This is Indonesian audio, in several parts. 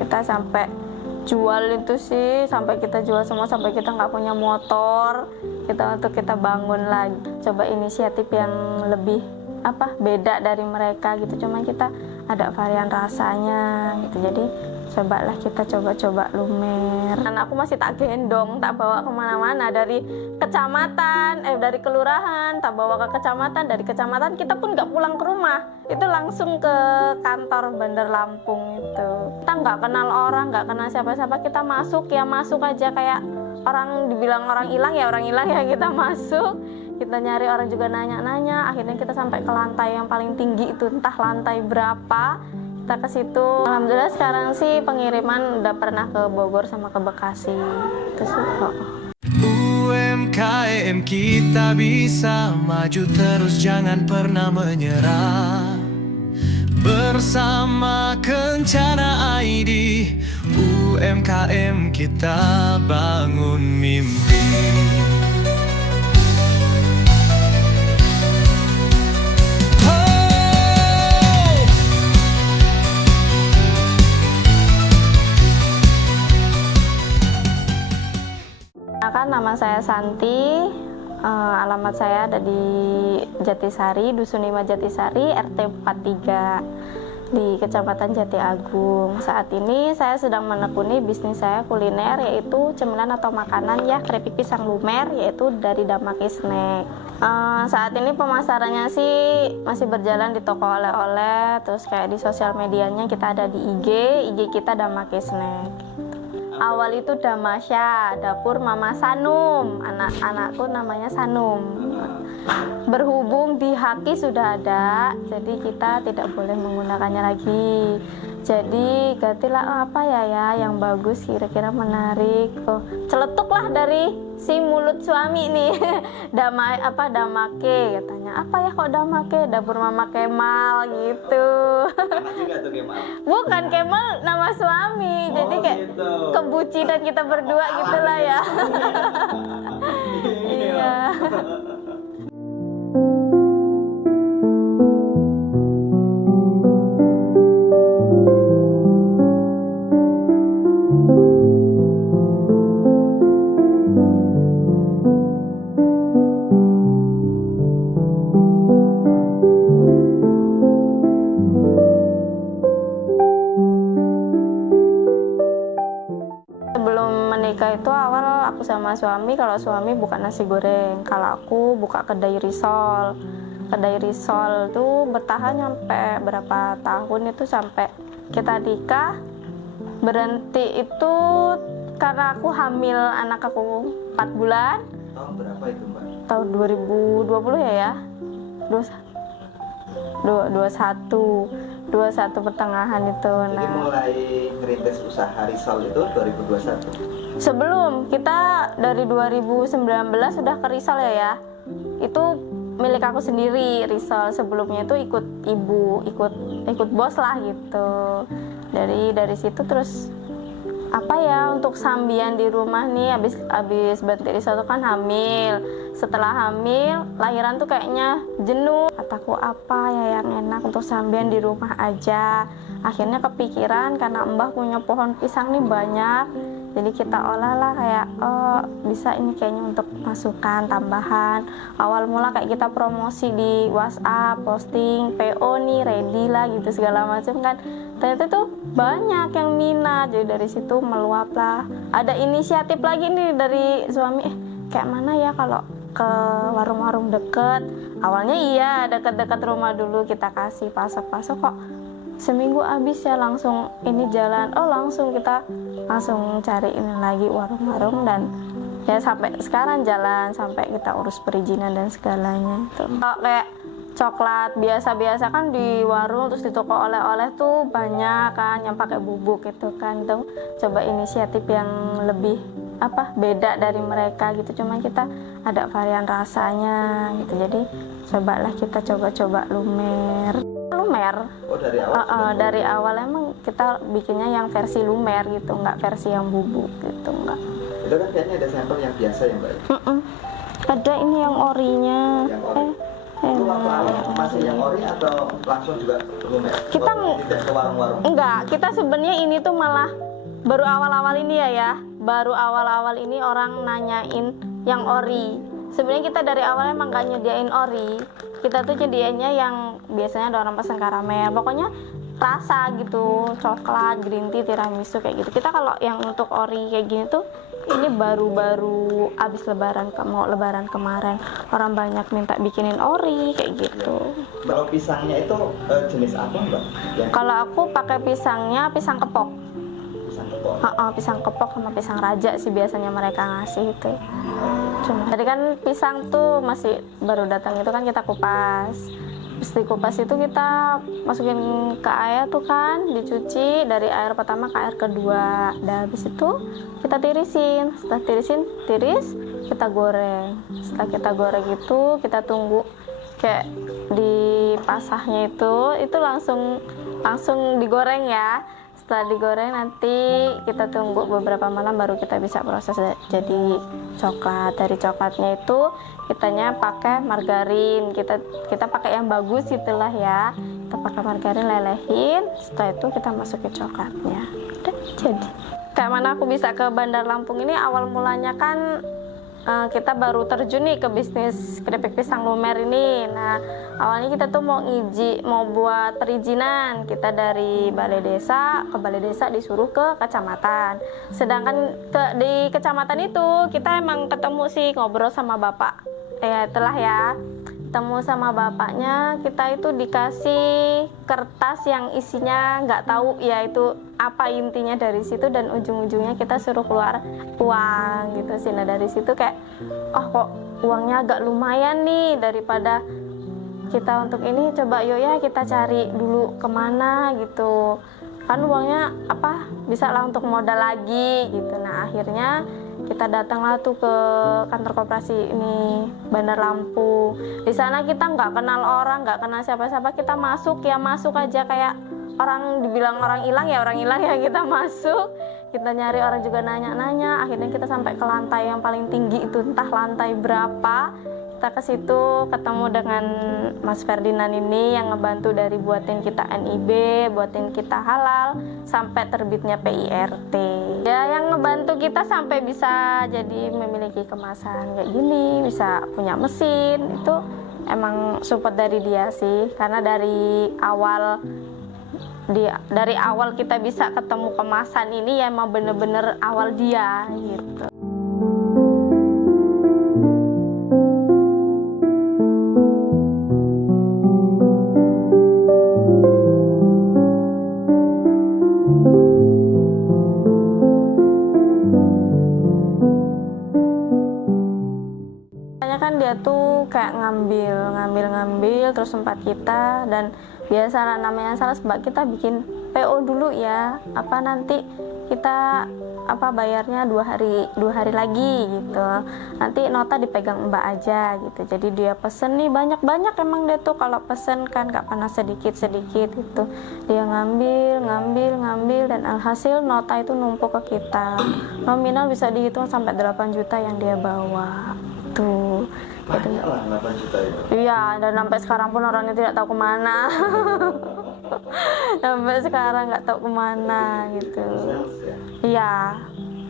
Kita sampai jual itu sih, sampai kita jual semua, sampai kita nggak punya motor, kita bangun lagi, coba inisiatif yang lebih beda dari mereka gitu. Cuman kita ada varian rasanya gitu, jadi cobalah kita coba lumer. Dan aku masih tak gendong, tak bawa kemana-mana, dari kecamatan, dari kelurahan, tak bawa ke kecamatan, dari kecamatan kita pun nggak pulang ke rumah, itu langsung ke kantor Bandar Lampung itu. Kita nggak kenal orang, nggak kenal siapa-siapa, kita masuk aja kayak orang, dibilang orang hilang ya kita masuk, kita nyari, orang juga nanya-nanya, akhirnya kita sampai ke lantai yang paling tinggi itu, entah lantai berapa. Kita ke situ. Alhamdulillah sekarang sih pengiriman udah pernah ke Bogor sama ke Bekasi. Itu sih kok. UMKM kita bisa maju terus, jangan pernah menyerah. Bersama Kencana ID, UMKM kita bangun mimpi. Nama saya Santi, alamat saya ada di Jatisari, Dusun 5 Jatisari, RT 43 di Kecamatan Jati Agung. Saat ini saya sedang menekuni bisnis saya kuliner, yaitu cemilan atau makanan ya, keripik pisang lumer, yaitu dari Damaki Snack. Saat ini pemasarannya sih masih berjalan di toko oleh-oleh, terus kayak di sosial medianya kita ada di IG kita Damaki Snack. Awal itu Damasya, dapur Mama Sanum, anak-anakku namanya Sanum. Berhubung di Haki sudah ada, jadi kita tidak boleh menggunakannya lagi. Jadi gantilah apa ya yang bagus, kira-kira menarik. Celetuklah dari si mulut suami nih. Damake katanya. Apa ya kok Damake? Dapur Mama Kemal gitu. Anak juga tuh Kemal. Bukan, Kemal nama suami. Jadi kayak gitu. kebucinan kita berdua gitulah ya. Iya. Itu awal aku sama suami, kalau suami buka nasi goreng, kalau aku buka kedai risol. Kedai risol tuh bertahan sampai berapa tahun, itu sampai kita nikah. Berhenti itu karena aku hamil anak aku 4 bulan. Tahun berapa itu Mbak? Tahun 2020 ya 21 pertengahan itu. Jadi mulai ngerintis usaha risol itu 2021? Sebelum, kita dari 2019 sudah ke risol ya. Itu milik aku sendiri risol. Sebelumnya itu ikut ibu, ikut bos lah gitu. Dari situ terus untuk sambian di rumah nih, abis berhenti risol itu kan hamil. Setelah hamil, lahiran tuh kayaknya jenuh. Kataku apa ya yang enak untuk sambian di rumah aja. Akhirnya kepikiran karena Mbah punya pohon pisang nih banyak. Jadi kita olahlah kayak bisa ini kayaknya untuk masukan tambahan. Awal mula kayak kita promosi di WhatsApp, posting PO nih ready lah gitu segala macam kan. Ternyata tuh banyak yang minat. Jadi dari situ meluap lah. Ada inisiatif lagi nih dari suami, kayak mana ya kalau ke warung-warung deket. Awalnya iya deket-deket rumah dulu kita kasih pasok-pasok, kok seminggu habis ya langsung ini jalan. Langsung kita cari ini lagi warung-warung, dan ya sampai sekarang jalan, sampai kita urus perizinan dan segalanya itu. Kayak coklat biasa-biasa kan di warung, terus di toko oleh-oleh tuh banyak kan yang pakai bubuk itu kan. Tuh coba inisiatif yang lebih beda dari mereka gitu. Cuma kita ada varian rasanya gitu. Jadi cobalah kita coba lumer. Dari awal emang kita bikinnya yang versi lumer gitu, nggak versi yang bubuk gitu, nggak. Itu kan kayaknya ada sampel yang biasa ya Mbak? Ada ini yang orinya. Itu waktu awal masih yang ori atau langsung juga lumer? Kita Tidak ke warung-warung? enggak, kita sebenarnya ini tuh malah baru awal-awal ini ya, baru awal-awal ini orang nanyain yang ori. Sebenarnya kita dari awal emang gak nyediain ori, kita tuh nyediainnya yang biasanya ada orang pesan karamel, pokoknya rasa gitu, coklat, green tea, tiramisu kayak gitu. Kita kalau yang untuk ori kayak gini tuh ini baru-baru abis lebaran, mau lebaran kemarin orang banyak minta bikinin ori kayak gitu. Kalau pisangnya itu jenis apa mbak? Yang Kalau aku pakai pisangnya pisang kepok. pisang kepok? Pisang kepok sama pisang raja sih biasanya mereka ngasih itu. Cuma tadi kan pisang tuh masih baru datang itu kan kita kupas. Terus dikupas itu kita masukin ke air tuh kan, dicuci dari air pertama ke air kedua. Dan habis itu kita tirisin. Setelah tiris, kita goreng. Setelah kita goreng itu kita tunggu kayak di pasahnya itu langsung digoreng ya. Setelah digoreng nanti kita tunggu beberapa malam baru kita bisa proses jadi coklat. Dari coklatnya itu kitanya pakai margarin, kita pakai yang bagus itulah ya. Kita pakai margarin, lelehin, setelah itu kita masukin coklatnya. Udah jadi. Kayak mana aku bisa ke Bandar Lampung ini awal mulanya kan kita baru terjun nih ke bisnis keripik pisang lumer ini. Nah, awalnya kita tuh mau buat perizinan. Kita dari balai desa ke balai desa disuruh ke kecamatan. Sedangkan di kecamatan itu kita emang ketemu sih ngobrol sama bapak. Itulah ya. Ketemu sama bapaknya, kita itu dikasih kertas yang isinya nggak tahu ya itu apa intinya dari situ, dan ujung-ujungnya kita suruh keluar uang gitu sih. Nah dari situ kayak kok uangnya agak lumayan nih, daripada kita untuk ini coba yuk ya kita cari dulu kemana gitu kan, uangnya bisa lah untuk modal lagi gitu. Nah akhirnya kita datanglah tuh ke kantor koperasi ini Bandar Lampung. Di sana kita nggak kenal orang, nggak kenal siapa-siapa, kita masuk aja kayak orang dibilang orang hilang ya kita masuk. Kita nyari orang juga nanya-nanya, akhirnya kita sampai ke lantai yang paling tinggi itu, entah lantai berapa. Kita ke situ ketemu dengan Mas Ferdinand ini yang ngebantu dari buatin kita NIB, buatin kita halal sampai terbitnya PIRT. Ya yang ngebantu kita sampai bisa jadi memiliki kemasan kayak gini, bisa punya mesin, itu emang support dari dia sih. Karena dari awal kita bisa ketemu kemasan ini ya emang bener-bener awal dia gitu. Kan dia tuh kayak ngambil terus tempat kita, dan biasa namanya salah sebab kita bikin PO dulu ya, nanti kita bayarnya dua hari lagi gitu, nanti nota dipegang mbak aja gitu. Jadi dia pesen nih banyak emang dia tuh kalau pesen kan nggak pernah sedikit gitu, dia ngambil dan alhasil nota itu numpuk ke kita, nominal bisa dihitung sampai 8 juta yang dia bawa tuh. Banyak lah 8 juta itu. Iya, dan sampai sekarang pun orangnya tidak tahu kemana. Sampai sekarang nggak tahu kemana gitu. Sales ya? Iya.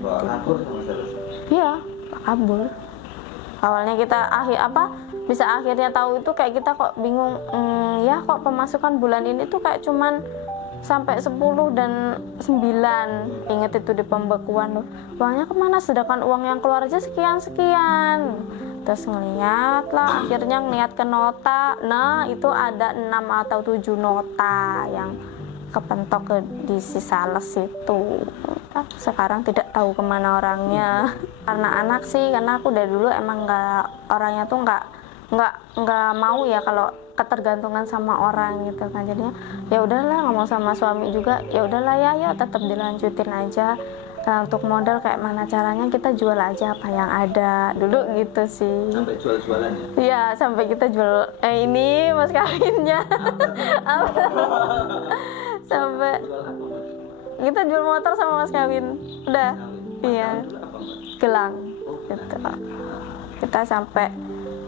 Bawa kabur sama sales? Iya, kabur. Awalnya kita bisa akhirnya tahu itu kayak kita kok bingung, ya kok pemasukan bulan ini tuh kayak cuman sampai 10 dan 9. Ingat itu di pembekuan loh, uangnya kemana, sedangkan uang yang keluar aja sekian. Terus ngeliat lah, akhirnya ngeliat ke nota, nah itu ada 6 atau 7 nota yang kepentok di si sales itu. Sekarang tidak tahu kemana orangnya. Karena anak sih, karena aku dari dulu emang orangnya tuh nggak mau ya kalau ketergantungan sama orang gitu kan. Jadinya ya udahlah, ngomong sama suami juga, ya udahlah ya tetap dilanjutin aja. Nah, untuk modal kayak mana caranya, kita jual aja apa yang ada dulu gitu sih. Sampai jual-jualan ya? Iya, sampai kita jual ini mas kawinnya. Sampai kita jual motor sama mas kawin. Udah. Iya. Gelang gitu. Kita sampai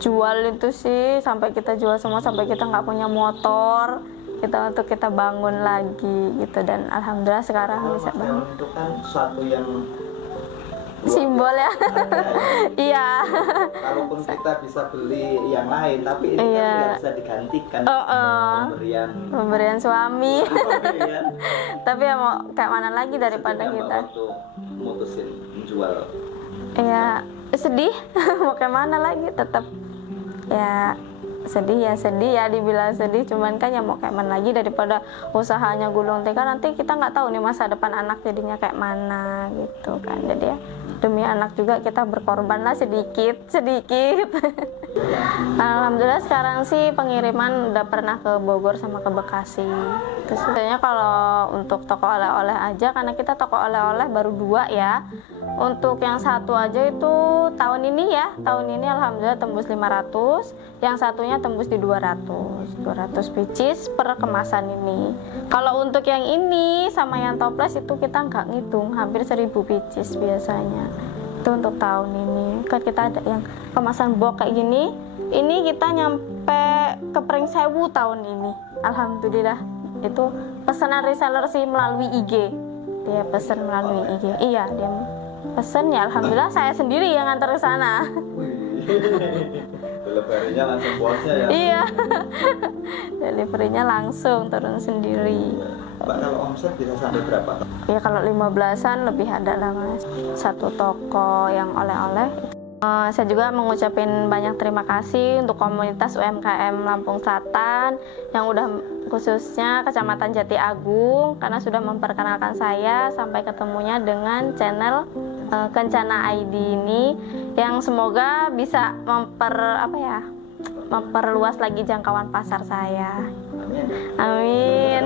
jual itu sih, sampai kita jual semua, sampai kita nggak punya motor untuk kita bangun lagi gitu. Dan alhamdulillah sekarang Kalau bisa Mas bangun. Leon itu kan suatu yang Simbol ya. Iya. Kalaupun kita bisa beli yang lain, tapi ini Iya. kan nggak bisa digantikan pemberian Suami. pemberian. Tapi ya mau kayak mana lagi daripada Sedih nggak kita. waktu mutusin menjual. Iya, sedih. Mau kayak mana lagi, tetap ya sedih ya, dibilang sedih, cuman kan ya mau kayak mana lagi daripada usahanya gulung tikar, nanti kita nggak tahu nih masa depan anak jadinya kayak mana gitu kan. Jadi ya demi anak juga kita berkorban lah sedikit. Alhamdulillah sekarang sih pengiriman udah pernah ke Bogor sama ke Bekasi. Terus sebenarnya kalau untuk toko oleh-oleh aja, karena kita toko oleh-oleh baru 2 ya. Untuk yang satu aja itu tahun ini alhamdulillah tembus 500, yang satunya tembus di 200 pieces per kemasan ini. Kalau untuk yang ini sama yang toples itu kita nggak ngitung, hampir 1000 pieces biasanya. Itu untuk tahun ini. Kan kita ada yang kemasan box kayak gini, ini kita nyampe ke Pringsewu tahun ini. Alhamdulillah. Itu pesanan reseller sih melalui IG. Dia pesan melalui IG. Iya, dia pesen ya, alhamdulillah saya sendiri yang nganter ke sana. Deliverynya langsung bosnya ya. Iya. Deliverynya langsung turun sendiri. Mbak, kalau omset bisa sampai berapa? Ya kalau 15-an lebih ada lah Mas. Satu toko yang oleh-oleh. Saya juga mengucapin banyak terima kasih untuk komunitas UMKM Lampung Selatan yang udah, khususnya Kecamatan Jati Agung, karena sudah memperkenalkan saya sampai ketemunya dengan channel Kencana ID ini, yang semoga bisa memperluas lagi jangkauan pasar saya. Amin. Amin.